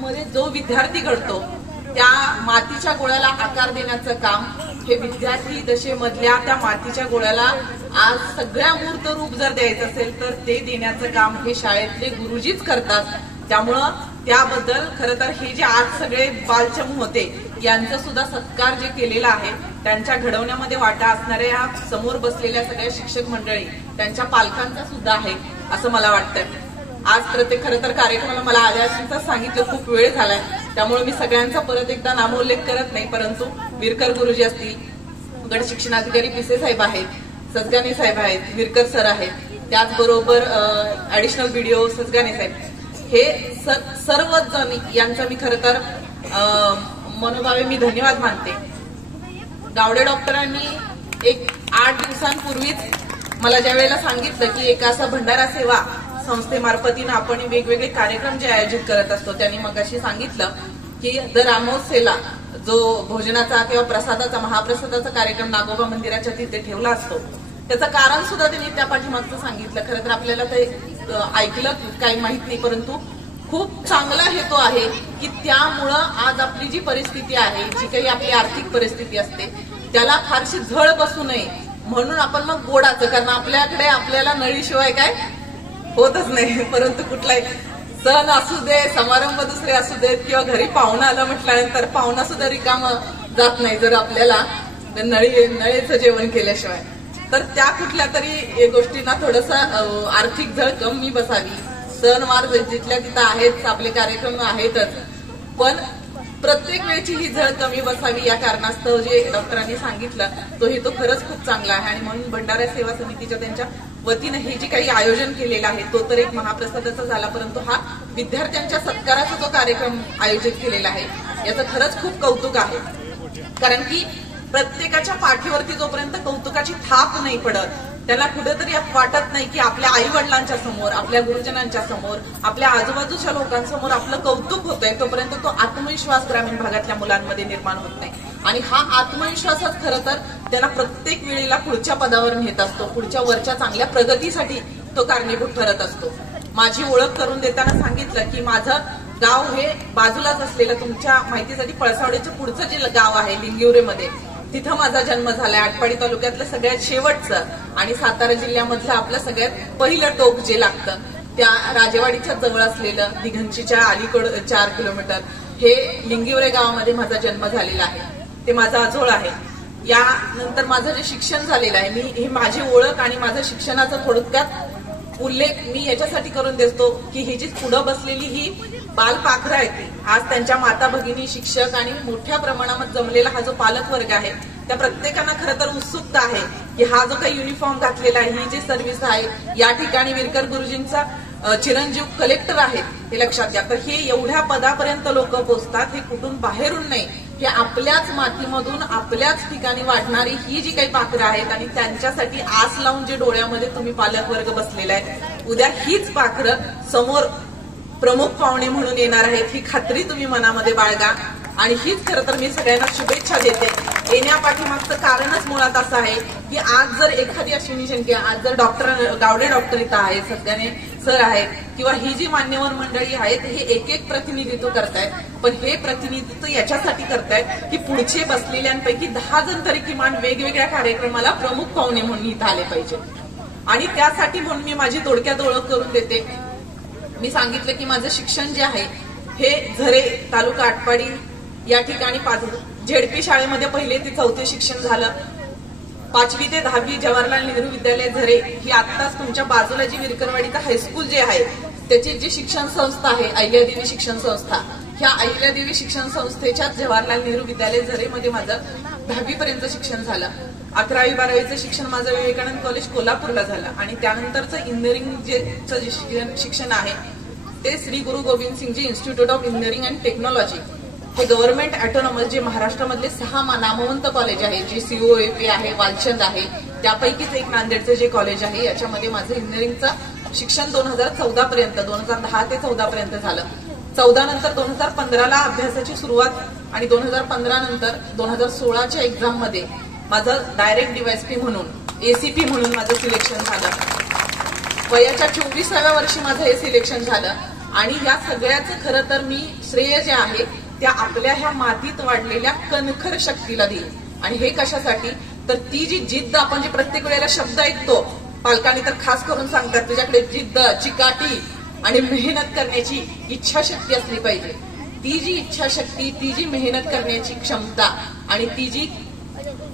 मध्ये जो विद्यार्थी घडतो त्या मातीच्या गोळ्याला आकार देण्याचं काम हे विद्यार्थी दशेमधल्या त्या मातीच्या गोळ्याला आज सगळ्या मूर्त रूप जर द्यायचं असेल तर ते देण्याचं काम हे शाळेतले गुरुजीच करतात। त्यामुळं त्याबद्दल खरं तर हे जे आज सगळे बालचमू होते यांचा सुद्धा सत्कार जे केलेला आहे त्यांच्या घडवण्यामध्ये वाटा असणाऱ्या या समोर बसलेल्या सगळ्या शिक्षक मंडळी त्यांच्या पालकांचा सुद्धा आहे असं मला वाटतं। आज प्रत्येक खरं तर कार्यक्रमाला मला आल्याचं सांगितलं खूप वेळ झालाय, त्यामुळे मी सगळ्यांचा परत एकदा नामोल्लेख करत नाही, परंतु विरकर गुरुजी असतील, गट शिक्षणाधिकारी पिसे साहेब आहेत, सजगाने साहेब आहेत, विरकर सर आहेत, त्याचबरोबर ऍडिशनल बीडीओ सजगाने साहेब, हे सर्वच जण यांचा मी खरं तर मनोभावे मी धन्यवाद मानते। गावडे डॉक्टरांनी एक 8 दिवसांपूर्वीच मला ज्या वेळेला सांगितलं की एक असा भंडारा सेवा संस्थेमार्फतीनं आपण वेगवेगळे कार्यक्रम जे आयोजित करत असतो, त्यांनी मगाशी सांगितलं की दर अमावस्येला जो भोजनाचा किंवा प्रसादाचा महाप्रसादाचा कार्यक्रम नागोबा मंदिराच्या तिथे ठेवला असतो त्याचं कारण सुद्धा त्यांनी त्या पाठीमागचं सांगितलं। खरं तर आपल्याला ते ऐकलं काही माहित नाही, परंतु खूप चांगला हेतू आहे की त्यामुळं आज आपली जी परिस्थिती आहे, जी काही आपली आर्थिक परिस्थिती असते त्याला फारशी झळ बसू नये म्हणून आपण मग गोडाचं, कारण आपल्याकडे आपल्याला नळीशिवाय काय होतच नाही, परंतु कुठलाही सण असू दे, समारंभ दुसरे असू देत किंवा घरी पाहुणा आलं म्हटल्यानंतर पाहुणा सुद्धा रिकाम जात नाही जर आपल्याला नळीचं जेवण केल्याशिवाय। तर त्या कुठल्या तरी गोष्टींना थोडंसं आर्थिक झळ कमी बसावी। सणवार जिथल्या तिथं आहेत, आपले कार्यक्रम आहेतच, पण प्रत्येक वेळची ही झळ कमी बसावी या कारणास्तव जे डॉक्टरांनी सांगितलं तो हेतू खरंच खूप चांगला आहे। आणि म्हणून भंडारा सेवा समितीच्या त्यांच्या वतीनं हे जे काही आयोजन केलेलं आहे तो तर एक महाप्रसादाचा झाला, परंतु हा विद्यार्थ्यांच्या सत्काराचा जो कार्यक्रम आयोजित केलेला आहे याचं खरंच खूप कौतुक आहे। कारण की प्रत्येकाच्या पाठीवरती जोपर्यंत कौतुकाची थाप नाही पडत त्याला कुठेतरी वाटत नाही की आपल्या आई वडिलांच्या समोर, आपल्या गुरुजनांच्या समोर, आपल्या आजूबाजूच्या लोकांसमोर आपलं कौतुक होतंय, तोपर्यंत तो आत्मविश्वास ग्रामीण भागातल्या मुलांमध्ये निर्माण होत नाही। आणि हा आत्मविश्वासच खरं तर त्याला प्रत्येक वेळेला पुढच्या पदावर नेत असतो, पुढच्या वरच्या चांगल्या प्रगतीसाठी तो कारणीभूत ठरत असतो। माझी ओळख करून देताना सांगितलं की माझं गाव हे बाजूलाच असलेलं, तुमच्या माहितीसाठी पळसावडीचं पुढचं जे गाव आहे लिंगिवरेमध्ये, तिथं माझा जन्म झालाय। आटपाडी तालुक्यातलं सगळ्यात शेवटचं आणि सातारा जिल्ह्यामधलं आपलं सगळ्यात पहिलं टोक जे लागतं त्या राजेवाडीच्या जवळ असलेलं दिघंचीच्या अलीकडं 4 किलोमीटर हे लिंगिवरे गावामध्ये माझा जन्म झालेला आहे, ते माझं आजोळ आहे। यानंतर माझं जे शिक्षण झालेलं आहे, मी ही माझी ओळख आणि माझं शिक्षणाचा थोडक्यात उल्लेख मी याच्यासाठी करून देतो की ही जी पुढं बसलेली ही बालपाखरं आहे आज त्यांच्या माता भगिनी, शिक्षक आणि मोठ्या प्रमाणात जमलेला हा जो पालक वर्ग आहे त्या प्रत्येकांना खरं तर उत्सुकता आहे की हा जो काही युनिफॉर्म घातलेला आहे, ही जी सर्व्हिस आहे, या ठिकाणी विरकर गुरुजींचा चिरंजीव कलेक्टर आहेत हे लक्षात घ्या। तर हे एवढ्या पदापर्यंत लोक पोहोचतात हे कुठून बाहेरून नाही, हे आपल्याच मातीमधून आपल्याच ठिकाणी वाढणारी ही जी काही पाखरं आहेत आणि त्यांच्यासाठी आस लावून जे डोळ्यामध्ये तुम्ही पालक वर्ग बसलेला आहे, उद्या हीच पाखरं समोर प्रमुख पाहुणे म्हणून येणार आहेत ही खात्री तुम्ही मनामध्ये बाळगा। आणि हीच खरं तर मी सगळ्यांना शुभेच्छा देते। येण्यापाठीमागचं कारणच मुळात असं आहे की आज जर एखादी अश्विनी शेंडके, आज जर गावडे डॉक्टर इथं आहेत, सगळ्याने सर आहेत किंवा ही जी मान्यवर मंडळी आहेत हे एक प्रतिनिधित्व करतायत, पण हे प्रतिनिधित्व याच्यासाठी करतायत की पुढचे बसलेल्यांपैकी 10 जण तरी किमान वेगवेगळ्या कार्यक्रमाला प्रमुख पाहुणे म्हणून इथं आले पाहिजे। आणि त्यासाठी म्हणून मी माझी थोडक्यात ओळख करून देते। मी सांगितलं की माझं शिक्षण जे आहे हे झरे तालुका आटपाडी या ठिकाणी झेडपी शाळेमध्ये 1ली ते 4थे शिक्षण झालं। 5वी ते 10वी जवाहरलाल नेहरू विद्यालय झरे ही आत्ताच तुमच्या बाजूला जी विरकरवाडीचं हायस्कूल जे आहे त्याची जी शिक्षण संस्था आहे अहिल्यादेवी शिक्षण संस्था, ह्या अहिल्यादेवी शिक्षण संस्थेच्या जवाहरलाल नेहरू विद्यालय झरेमध्ये माझं 10वी पर्यंत शिक्षण झालं। 11वी 12वीचं शिक्षण माझं विवेकानंद कॉलेज कोल्हापूरला झालं आणि त्यानंतरचं इंजिनिअरिंगचं जे शिक्षण आहे ते Shri Guru Govind Singhji institute of engineering and technology हे गव्हर्नमेंट ऑटोनॉमस जे महाराष्ट्रामधले 6 नामवंत कॉलेज आहे, जे COAP आहे, वालचंद आहे, त्यापैकीच एक नांदेडचं जे कॉलेज आहे याच्यामध्ये माझं इंजिनिअरिंगचं शिक्षण 2014 पर्यंत 2010 ते 14 पर्यंत झालं। 14 नंतर 2015ला अभ्यासाची सुरुवात आणि 2015 नंतर 2016च्या एक्झाम मध्ये माझं डायरेक्ट डीवायएसपी म्हणून ACP म्हणून माझं सिलेक्शन झालं। वयाच्या 24व्या वर्षी माझं हे सिलेक्शन झालं आणि या सगळ्याचं खरं तर मी श्रेय जे आहे त्या आपल्या ह्या मातीत वाढलेल्या कणखर शक्तीला देईल. आणि हे कशासाठी, तर ती जी जिद्द आपण जे प्रत्येक वेळेला शब्द ऐकतो, पालकांनी तर खास करून सांगतात तुझ्याकडे जिद्द, चिकाटी आणि मेहनत करण्याची इच्छाशक्ती असली पाहिजे. ती जी इच्छाशक्ती, ती जी मेहनत करण्याची क्षमता आणि ती जी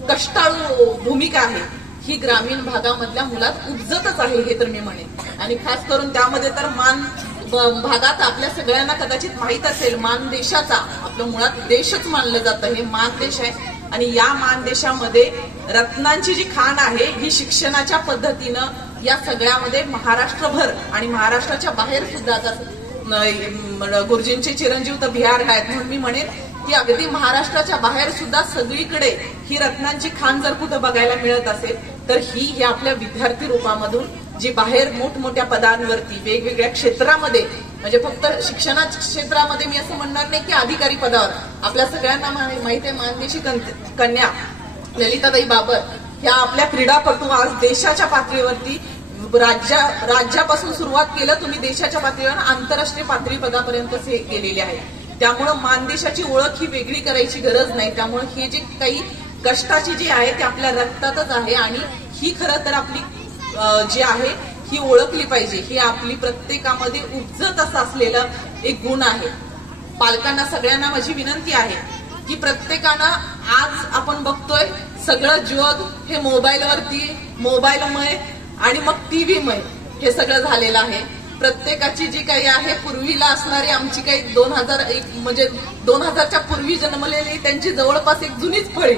कष्टाळू भूमिका आहे ही ग्रामीण भागामधल्या मुलात उपजतच आहे हे तर मी म्हणेन. आणि खास करून त्यामध्ये तर मान भागात आपल्या सगळ्यांना कदाचित माहित असेल, मानदेशाचा आपलं मुळात देशच मानलं जातं, हे मानदेश आहे. आणि या मानदेशामध्ये रत्नांची जी खाण आहे ही शिक्षणाच्या पद्धतीनं या सगळ्यामध्ये महाराष्ट्रभर आणि महाराष्ट्राच्या बाहेर सुद्धा, गुरुजींचे चिरंजीव तर बिहार आहेत म्हणून मी म्हणेन की अगदी महाराष्ट्राच्या बाहेर सुद्धा सगळीकडे ही रत्नांची खाण जर कुठं बघायला मिळत असेल तर ही आपल्या विद्यार्थी रूपामधून जी बाहेर मोठमोठ्या पदांवरती वेगवेगळ्या क्षेत्रामध्ये, म्हणजे फक्त शिक्षणाच्या क्षेत्रामध्ये मी असं म्हणणार नाही की अधिकारी पदावर, आपल्या सगळ्यांना माहिती आहे मानदेशी कन्या ललिताताई बाबर ह्या आपल्या क्रीडापटू आज देशाच्या पातळीवरती राज्यापासून सुरुवात केलं तुम्ही देशाच्या पातळीवर आंतरराष्ट्रीय पातळी पदापर्यंत गेलेले आहे. त्यामुळं मानदेशाची ओळख ही वेगळी करायची गरज नाही. त्यामुळे हे जे काही कष्टाची जी आहे ते आपल्या रक्तातच आहे आणि ही खरं तर आपली जी आहे ही ओळखली पाहिजे. ही आपली प्रत्येकामध्ये उपजत असं असलेलं एक गुण आहे. पालकांना सगळ्यांना माझी विनंती आहे की प्रत्येकानं, आज आपण बघतोय सगळं जग हे मोबाईलवरती, मोबाईलमय आणि मग टीव्हीमय हे सगळं झालेलं आहे. प्रत्येकाची जी काही आहे पूर्वीला असणारी आमची काही 2001 म्हणजे 2000च्या पूर्वी जन्मलेली त्यांची जवळपास एक जुनीच फळी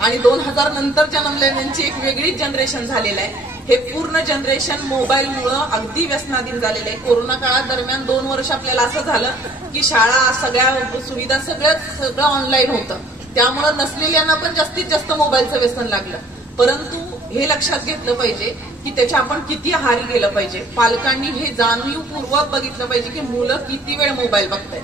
आणि 2000 नंतर जन्मलेल्यांची एक वेगळीच जनरेशन झालेलं आहे. हे पूर्ण जनरेशन मोबाईलमुळं अगदी व्यसनाधीन झालेलं आहे. कोरोना काळात दरम्यान 2 वर्ष आपल्याला असं झालं की शाळा, सगळ्या सुविधा सगळं ऑनलाईन होतं. त्यामुळं नसलेल्यांना पण जास्तीत जास्त मोबाईलचं व्यसन लागलं. परंतु हे लक्षात घेतलं पाहिजे की त्याच्या आपण किती आहारी गेलं पाहिजे. पालकांनी हे जाणीवपूर्वक बघितलं पाहिजे की मुलं किती वेळ मोबाईल बघतायत.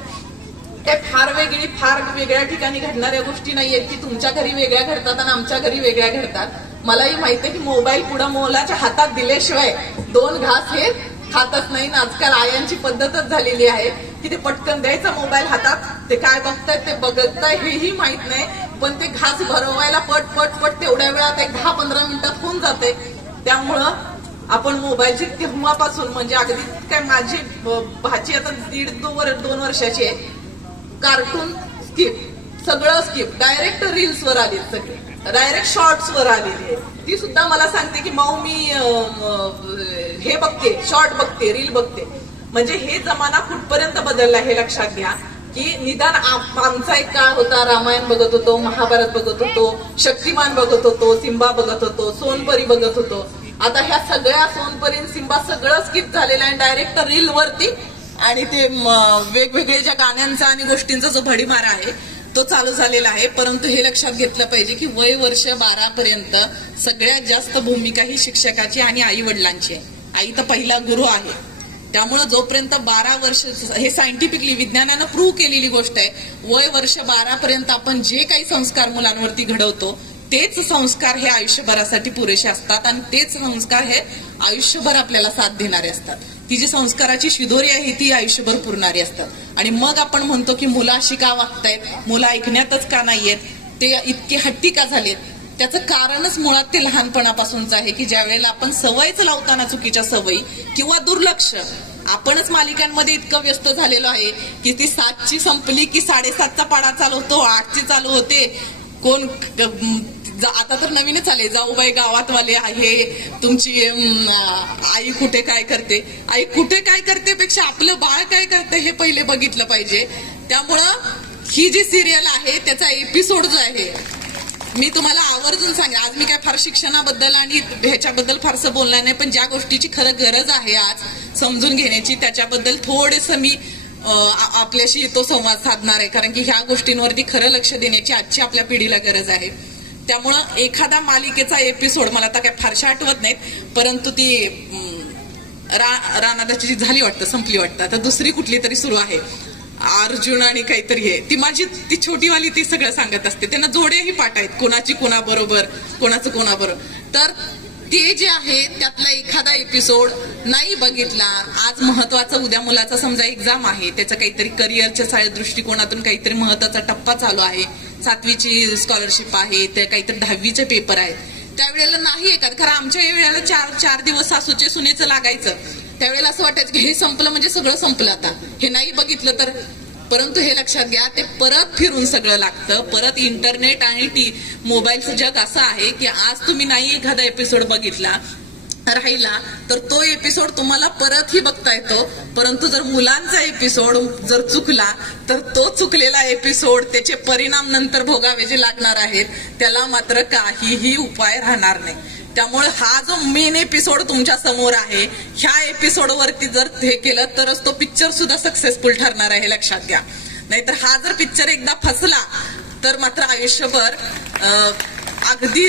ते फार वेगळ्या ठिकाणी घडणाऱ्या गोष्टी नाहीयेत की तुमच्या घरी वेगळ्या घडतात आणि आमच्या घरी वेगळ्या घडतात. मलाही माहिती आहे की मोबाईल पुढं मुलाच्या हातात दिल्याशिवाय 2 घास हे खातच नाही. आजकाल आयांची पद्धतच झालेली आहे की ते पटकन द्यायचा मोबाईल हातात, ते काय बघतायत ते बघताय हेही माहित नाही, पण ते घास भरवायला पट तेवढ्या वेळात 10-15 मिनिटात होऊन जाते. त्यामुळं आपण मोबाईलची तेव्हापासून, म्हणजे अगदी काय माझी भाची आता 1.5-2 वर्षाची आहे, कार्टून स्किप, सगळं स्किप, डायरेक्ट रील्स वर आली, सगळे डायरेक्ट शॉर्ट्स वर आलेली आहे. ती सुद्धा मला सांगते की माऊ मी हे बघते, शॉर्ट बघते, रील बघते. म्हणजे हे जमाना कुठपर्यंत बदलला हे लक्षात घ्या की निदान आमचा एक काळ होता, रामायण बघत होतो, महाभारत बघत होतो, शक्तिमान बघत होतो, सिम्बा बघत होतो, सोनपरी बघत होतो. आता ह्या सगळ्या सोनपरी, सिम्बा सगळं स्किप झालेलं आहे, डायरेक्ट रील वरती आणि ते वेगवेगळे ज्या गाण्यांचा आणि गोष्टींचा जो भडीमारा आहे तो चालू झालेला आहे. परंतु हे लक्षात घेतलं पाहिजे की वय वर्ष 12 पर्यंत सगळ्यात जास्त भूमिका ही शिक्षकाची आणि आई वडिलांची आहे. आई तर पहिला गुरु आहे. त्यामुळे जोपर्यंत 12 वर्ष, हे सायंटिफिकली विज्ञानानं प्रूव्ह केलेली गोष्ट आहे, वय वर्ष 12 पर्यंत आपण जे काही संस्कार मुलांवरती घडवतो तेच संस्कार हे आयुष्यभरासाठी पुरेसे असतात आणि तेच संस्कार हे आयुष्यभर आपल्याला साथ देणारे असतात. ती जी संस्काराची शिदोरी आहे ती आयुष्यभर पुरणारी असतात. आणि मग आपण म्हणतो की मुलं अशी का वागतायत, मुलं ऐकण्यातच का नाहीयेत, ते इतके हट्टी का झालेत, त्याचं कारणच मुळात ते लहानपणापासूनच आहे की ज्या वेळेला आपण सवयच लावताना चुकीच्या सवयी किंवा दुर्लक्ष, आपणच मालिकांमध्ये इतकं व्यस्त झालेलो आहे की ती 7ची संपली की 7:30चा पाडा चालू होतो, 8ची चालू होते. कोण आता तर नवीनच आले, जाऊबाई गावातवाले आहे, तुमची आई कुठे काय करते, आई कुठे काय करते पेक्षा आपलं बाळ काय करते हे पहिले बघितलं पाहिजे. त्यामुळं ही जी सिरियल आहे त्याचा एपिसोड जो आहे मी तुम्हाला आवर्जून सांगेन. आज मी काय फार शिक्षणाबद्दल आणि ह्याच्याबद्दल फारसं बोलणार नाही, पण ज्या गोष्टीची खरं गरज आहे आज समजून घेण्याची त्याच्याबद्दल थोडंसं मी आपल्याशी तो संवाद साधणार आहे. कारण की ह्या गोष्टींवरती खरं लक्ष देण्याची आजची आपल्या पिढीला गरज आहे. त्यामुळं एखादा मालिकेचा एपिसोड मला आता काय फारशा आठवत नाहीत, परंतु ती रानादाची जी झाली वाटतं, संपली वाटतं, आता दुसरी कुठली तरी सुरू आहे, अर्जुन आणि काहीतरी आहे, ती माझी ती छोटीवाली ती सगळं सांगत असते. त्यांना जोड्याही पाठ आहेत, कोणाची कोणाबरोबर, कोणाचं कोणाबरोबर. तर ते जे आहे त्यातला एखादा एपिसोड नाही बघितला, आज महत्वाचं उद्या मुलाचा समजा एक्झाम आहे, त्याचं काहीतरी करिअरच्या दृष्टिकोनातून काहीतरी महत्वाचा टप्पा चालू आहे, 7वीची स्कॉलरशिप आहे, ते काहीतरी 10वीचे पेपर आहेत, त्यावेळेला नाही एखाद, खरं आमच्या वेळेला चार दिवस सासूचे सुनेचं लागायचं, त्यावेळेला असं वाटायचं की हे संपलं म्हणजे सगळं संपलं आता, हे नाही बघितलं तर. परंतु हे लक्षात घ्या, ते परत फिरून सगळं लागतं. परत इंटरनेट आणि मोबाईलचं जग असं आहे की आज तुम्ही नाही एखादा एपिसोड बघितला राहिला तर तो एपिसोड तुम्हाला परतही बघता येतो. परंतु जर मुलांचा एपिसोड जर चुकला तर तो चुकलेला एपिसोड, त्याचे परिणाम नंतर भोगावे जे लागणार आहेत, त्याला मात्र काहीही उपाय राहणार नाही. त्यामुळे हा जो मेन एपिसोड तुमच्या समोर आहे, ह्या एपिसोडवरती जर हे केलं तरच तो पिक्चर सुद्धा सक्सेसफुल ठरणार आहे, हे लक्षात घ्या. नाहीतर हा जर पिक्चर एकदा फसला तर मात्र आयुष्यभर अगदी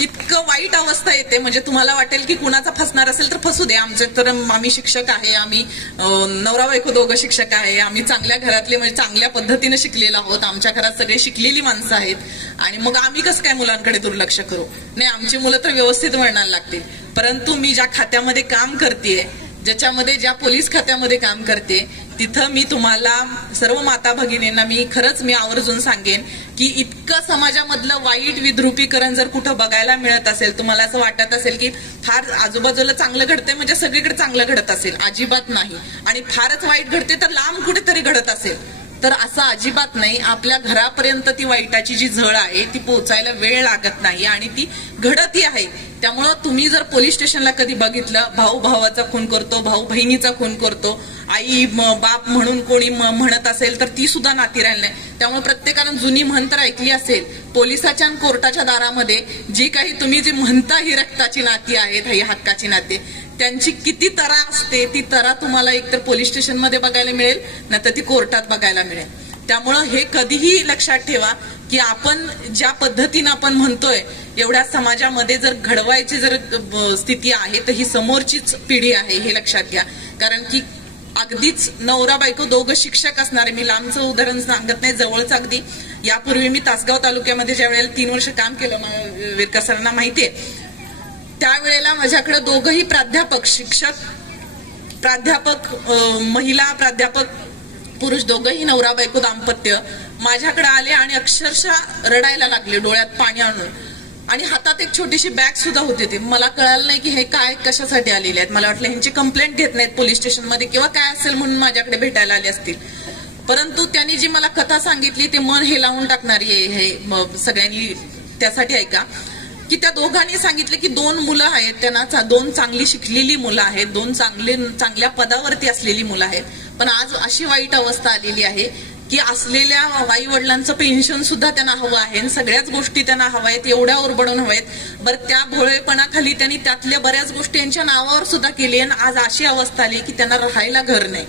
इतकं वाईट अवस्था येते. म्हणजे तुम्हाला वाटेल की कुणाचा फसणार असेल तर फसू दे, आमचे तर आम्ही शिक्षक आहे, आम्ही नवरा बायको दोघं शिक्षक आहे, आम्ही चांगल्या घरातले म्हणजे चांगल्या पद्धतीने शिकलेलो आहोत, आमच्या घरात सगळे शिकलेली माणसं आहेत, आणि मग आम्ही कसं काय मुलांकडे दुर्लक्ष करू. नाही, आमची मुलं तर व्यवस्थित वळणाला लागतील. परंतु मी ज्या खात्यामध्ये काम करतेय, ज्याच्यामध्ये ज्या पोलीस खात्यामध्ये काम करते, तिथं मी तुम्हाला सर्व माता भगिनींना मी आवर्जून सांगेन की इतकं समाजामधलं वाईट विद्रुपीकरण जर कुठं बघायला मिळत असेल, तुम्हाला असं वाटत असेल की फार आजूबाजूला चांगलं घडतंय म्हणजे सगळीकडे चांगलं घडत असेल, अजिबात नाही. आणि फारच वाईट घडते तर लांब कुठेतरी घडत असेल, तर असं अजिबात नाही. आपल्या घरापर्यंत ती वाईटाची जी झळ आहे ती पोहोचायला वेळ लागत नाही आणि ती घडतही आहे. त्यामुळं तुम्ही जर पोलीस स्टेशनला कधी बघितलं, भाऊ भावाचा खून करतो, भाऊ बहिणीचा खून करतो, आई बाप म्हणून कोणी म्हणत असेल तर ती सुद्धा नाती राहिली नाही. त्यामुळे प्रत्येकानं जुनी म्हण तर ऐकली असेल, पोलिसाच्या आणि कोर्टाच्या दारामध्ये जी काही तुम्ही जी म्हणता ही रक्ताची नाती आहेत, ही हक्काची नाती, त्यांची किती तरा असते, ती तरा तुम्हाला एकतर पोलीस स्टेशनमध्ये बघायला मिळेल, नाहीतर ती कोर्टात बघायला मिळेल. त्यामुळं हे कधीही लक्षात ठेवा की आपण ज्या पद्धतीनं आपण म्हणतोय, एवढ्या समाजामध्ये जर घडवायची जर स्थिती आहे तर ही समोरचीच पिढी आहे, हे लक्षात घ्या. कारण की अगदीच नवरा बायको दोघं शिक्षक असणारे, मी लांबचं उदाहरण सांगत नाही, जवळच अगदी यापूर्वी मी तासगाव तालुक्यामध्ये ज्या वेळेला 3 वर्ष काम केलं, विरकर सरांना माहितीये, त्यावेळेला माझ्याकडे दोघंही प्राध्यापक, शिक्षक प्राध्यापक, महिला प्राध्यापक, पुरुष दोघंही नवरा बायको दाम्पत्य माझ्याकडे आले आणि अक्षरशः रडायला लागले, डोळ्यात पाणी आणून, आणि हातात एक छोटीशी बॅग सुद्धा होती. ते मला कळालं नाही की हे काय कशासाठी आलेले आहेत. मला वाटलं ह्यांची कंप्लेंट घेत नाहीत पोलीस स्टेशनमध्ये किंवा काय असेल म्हणून माझ्याकडे भेटायला आले असतील. परंतु त्यांनी जी मला कथा सांगितली ते मन हे लावून टाकणारी आहे. हे सगळ्यांनी त्यासाठी ऐका की त्या दोघांनी सांगितलं की 2 मुलं आहेत त्यांना, 2 चांगली शिकलेली मुलं आहेत, 2 चांगल्या पदावरती असलेली मुलं आहेत. पण आज अशी वाईट अवस्था आलेली आहे की असलेल्या आई वडिलांचं पेन्शन सुद्धा त्यांना हवं आहे, सगळ्याच गोष्टी त्यांना हव्या आहेत, एवढ्या ओरबडून हव्या आहेत. बरं, त्या भोळेपणाखाली त्यांनी त्यातल्या बऱ्याच गोष्टी यांच्या नावावर सुद्धा केली, आणि आज अशी अवस्था आली की त्यांना राहायला घर नाही.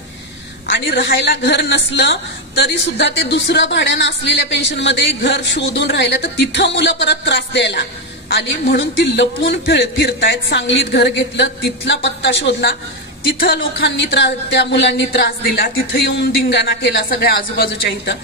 आणि राहायला घर नसलं तरी सुद्धा ते दुसरं भाड्यानं असलेल्या पेन्शनमध्ये घर शोधून राहिलं, तर तिथं मुलं परत त्रास द्यायला आली म्हणून ती लपून फिरतायत. सांगलीत घर घेतलं, तिथला पत्ता शोधला, तिथं लोकांनी त्या मुलांनी त्रास दिला, तिथं येऊन धिंगाणा केला सगळ्या आजूबाजूच्या इथं.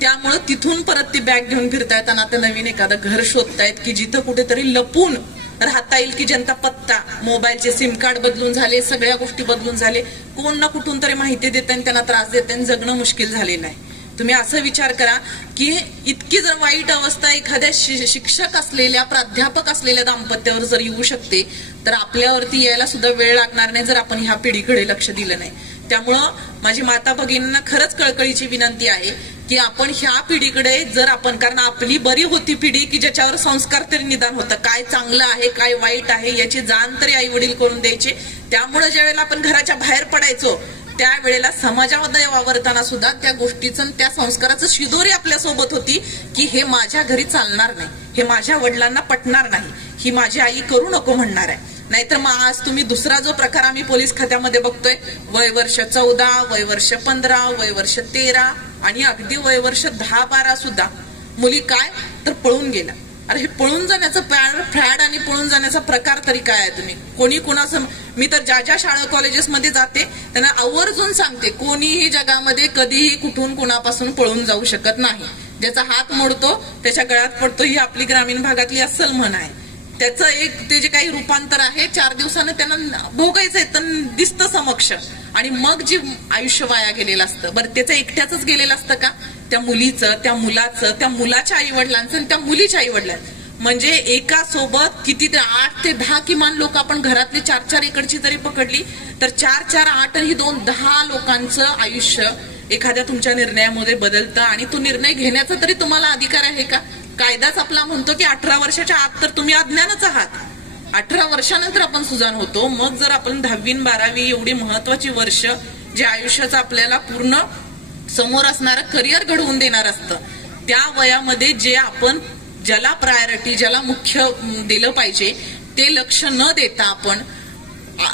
त्यामुळे तिथून परत ती बॅग घेऊन फिरतायत आणि आता नवीन एखादं घर शोधतायत की जिथं कुठेतरी लपून राहता येईल, की ज्यांचा पत्ता, मोबाईलचे सिम कार्ड बदलून झाले, सगळ्या गोष्टी बदलून झाले, कोण ना कुठून तरी माहिती देते आणि त्यांना त्रास देते आणि जगणं मुश्किल झालेलं आहे. तुम्ही असं विचार करा की इतकी जर वाईट अवस्था एखाद्या शिक्षक असलेल्या, प्राध्यापक असलेल्या दाम्पत्यावर जर येऊ शकते तर आपल्यावरती यायला सुद्धा वेळ लागणार नाही जर आपण ह्या पिढीकडे लक्ष दिलं नाही. त्यामुळं माझी माता भगिनींना खरंच कळकळीची विनंती आहे की आपण ह्या पिढीकडे जर आपण, कारण आपली बरी होती पिढी की ज्याच्यावर संस्कार तरी निदान होतं, काय चांगलं आहे काय वाईट आहे याची जाण तरी आई वडील करून द्यायचे. त्यामुळे ज्या वेळेला आपण घराच्या बाहेर पडायचो त्यावेळेला समाजामध्ये वावरताना सुद्धा त्या गोष्टीचं, त्या संस्काराचं शिदोरी आपल्या सोबत होती की हे माझ्या घरी चालणार नाही, हे माझ्या वडिलांना पटणार नाही, ही माझी आई करू नको म्हणणार आहे. नाहीतर मग आज तुम्ही दुसरा जो प्रकार आम्ही पोलीस खात्यामध्ये बघतोय, वय वर्ष 14, वय वर्ष 15, वय वर्ष 13 आणि अगदी वय वर्ष 10-12 सुद्धा मुली काय तर पळून गेल्या. अरे हे पळून जाण्याचं फॅड आणि पळून जाण्याचा प्रकार तरी काय आहे? तुम्ही कोणी कुणाचं, मी तर ज्या शाळा कॉलेजेसमध्ये जाते त्यांना आवर्जून सांगते, कोणीही जगामध्ये कधीही कुठून कुणापासून पळून जाऊ शकत नाही. ज्याचा हात मोडतो त्याच्या गळ्यात पडतो, ही आपली ग्रामीण भागातली अस्सल म्हण आहे. त्याचं एक ते जे काही रूपांतर आहे 4 दिवसानं त्यांना भोगायचंय, तर दिसतं समक्ष, आणि मग जे आयुष्य वाया गेलेलं असतं, बरं त्याचं एकट्याच गेलेलं असतं का? त्या मुलीचं, त्या मुलाचं, त्या मुलाच्या आई वडिलांचं आणि त्या मुलीच्या आई वडिलांचं, म्हणजे एका सोबत किती 8 ते 10 किमान लोक आपण घरातली 4-4 इकडची जरी पकडली तर 4-4, 8 ही 10 लोकांचं आयुष्य एखाद्या तुमच्या निर्णयामध्ये बदलतं. आणि तो निर्णय घेण्याचा तरी तुम्हाला अधिकार आहे का? कायदाच आपला म्हणतो की 18 वर्षाच्या आत तर तुम्ही अज्ञानच आहात. 18 वर्षानंतर आपण सुजाण होतो. मग जर आपण 10वी 12वी एवढी महत्वाची वर्ष जे आयुष्याचं आपल्याला पूर्ण समोर असणारं करिअर घडवून देणार असतं, त्या वयामध्ये जे आपण ज्याला प्रायोरिटी, ज्याला मुख्य दिलं पाहिजे ते लक्ष न देता आपण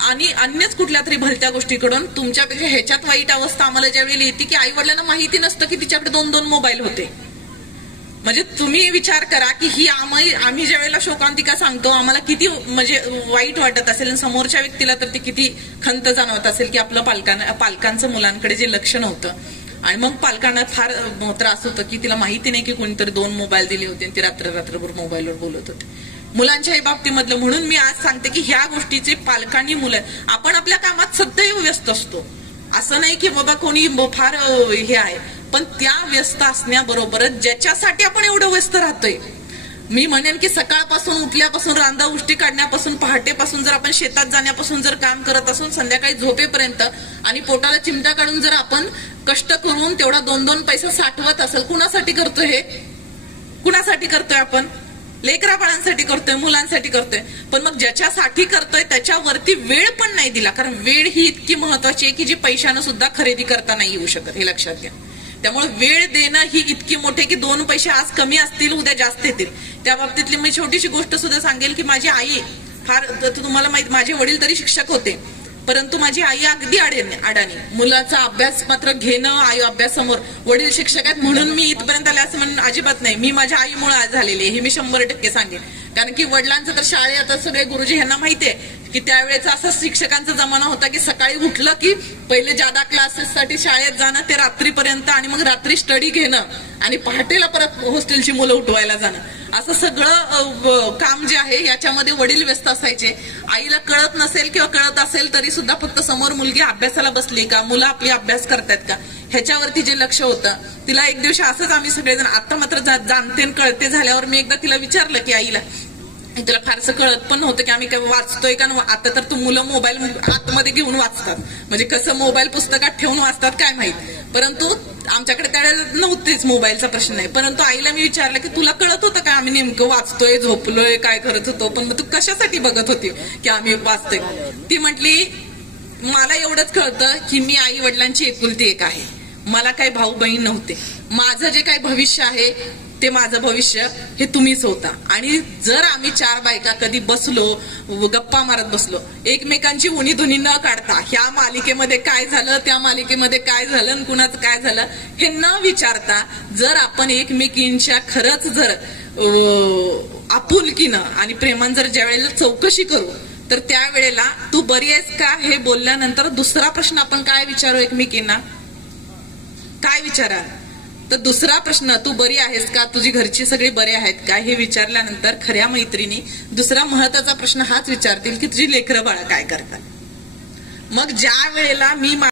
आणि अन्यच कुठल्या तरी भलत्या गोष्टीकडून, तुमच्यापेक्षा ह्याच्यात वाईट अवस्था आम्हाला ज्यावेळी येते की आई वडिलांना माहिती नसतं की तिच्याकडे 2-2 मोबाईल होते. म्हणजे तुम्ही विचार करा की ही आम्ही ज्या वेळेला शोकांतिका सांगतो आम्हाला किती म्हणजे वाईट वाटत असेल, आणि समोरच्या व्यक्तीला तर ते किती खंत जाणवत असेल की आपलं पालकांचं मुलांकडे जे लक्ष नव्हतं. आणि मग पालकांना फार त्रास होतो की तिला माहिती नाही की कोणीतरी 2 मोबाईल दिले होते आणि ती रात्रभर मोबाईलवर बोलत होते. मुलांच्याही बाबतीमधलं म्हणून मी आज सांगते की ह्या गोष्टीचे पालकांनी मुलं, आपण आपल्या कामात सदैव व्यस्त असतो, असं नाही की बाबा कोणी फार हे आहे, पण त्या व्यस्त असण्याबरोबरच ज्याच्यासाठी आपण एवढं व्यस्त राहतोय, मी म्हणेन की सकाळपासून उठल्यापासून रांदा उष्टी काढण्यापासून पहाटेपासून जर आपण शेतात जाण्यापासून जर काम करत असून संध्याकाळी झोपेपर्यंत आणि पोटाला चिमटा काढून जर आपण कष्ट करून तेवढा 2-2 पैसा साठवत असेल, कुणासाठी करतोय हे? कुणासाठी करतोय आपण? लेकराबाळांसाठी करतोय, मुलांसाठी करतोय. पण मग ज्याच्यासाठी करतोय त्याच्यावरती वेळ पण नाही दिला, कारण वेळ ही इतकी महत्वाची आहे की जी पैशानं सुद्धा खरेदी करता नाही येऊ शकत, हे लक्षात घ्या. त्यामुळे वेळ देणं ही इतकी मोठी की 2 पैसे आज कमी असतील उद्या जास्त येतील. त्या बाबतीतली मी छोटीशी गोष्ट सुद्धा सांगेल की माझी आई फार, तुम्हाला माहित, माझे वडील तरी शिक्षक होते, परंतु माझी आई अगदी अडाणी. मुलाचा अभ्यास मात्र घेणं, आई अभ्यास समोर, वडील शिक्षक आहेत म्हणून मी इथपर्यंत आले असं म्हणून अजिबात नाही. मी माझ्या आईमुळे आज झालेली आहे, हे मी 100% सांगेन. कारण की वडिलांचं तर शाळेत आता सगळे गुरुजी ह्यांना माहितीये की त्यावेळेचा असा शिक्षकांचा जमाना होता की सकाळी उठलं की पहिले जादा क्लासेससाठी शाळेत जाणं, ते रात्रीपर्यंत, आणि मग रात्री स्टडी घेणं आणि पहाटेला परत हॉस्टेलची मुलं उठवायला जाणं, असं सगळं काम जे आहे याच्यामध्ये वडील व्यस्त असायचे. आईला कळत नसेल किंवा कळत असेल तरी सुद्धा फक्त समोर मुलगी अभ्यासाला बसली का, मुलं आपली अभ्यास करतायत का, ह्याच्यावरती जे लक्ष होतं. तिला एक दिवशी असंच आम्ही सगळेजण, आता मात्र जाणते कळते झाल्यावर मी एकदा तिला विचारलं की आईला, तिला फारसं कळत पण नव्हतं की आम्ही काय वाचतोय का. आता तर तू मुलं मोबाईल आतमध्ये घेऊन वाचतात, म्हणजे कसं मोबाईल पुस्तकात ठेवून वाचतात काय माहित, परंतु आमच्याकडे त्यावेळेला नव्हतेच, मोबाईलचा प्रश्न नाही. परंतु आईला मी विचारलं की तुला कळत होतं का आम्ही नेमकं वाचतोय, झोपलोय, काय करत होतो, पण मग तू कशासाठी बघत होती की आम्ही वाचतोय? ती म्हटली मला एवढंच कळतं की मी आई वडिलांची एकुलती एक आहे, मला काही भाऊ बहीण नव्हते, माझं जे काही भविष्य आहे ते माझं भविष्य हे तुम्हीच होता. आणि जर आम्ही 4 बायका कधी बसलो, गप्पा मारत बसलो, एकमेकांची उणीधुनी न काढता ह्या मालिकेमध्ये काय झालं, त्या मालिकेमध्ये काय झालं, आणि कुणाचं काय झालं हे न विचारता, जर आपण एकमेकींच्या खरंच जर आपुलकीनं आणि प्रेमान जर ज्या वेळेला चौकशी करू, तर त्यावेळेला तू बरी आहेस का हे बोलल्यानंतर दुसरा प्रश्न आपण काय विचारू एकमेकींना, काय विचारा? तर दुसरा प्रश्न, तू बरी आहेस का, तुझी घरची सगळी बरे आहेत का, हे विचारल्यानंतर खऱ्या मैत्रिणी दुसरा महत्वाचा प्रश्न हाच विचारतील की तुझी लेकरं बाळा काय करतात. मग ज्या वेळेला मी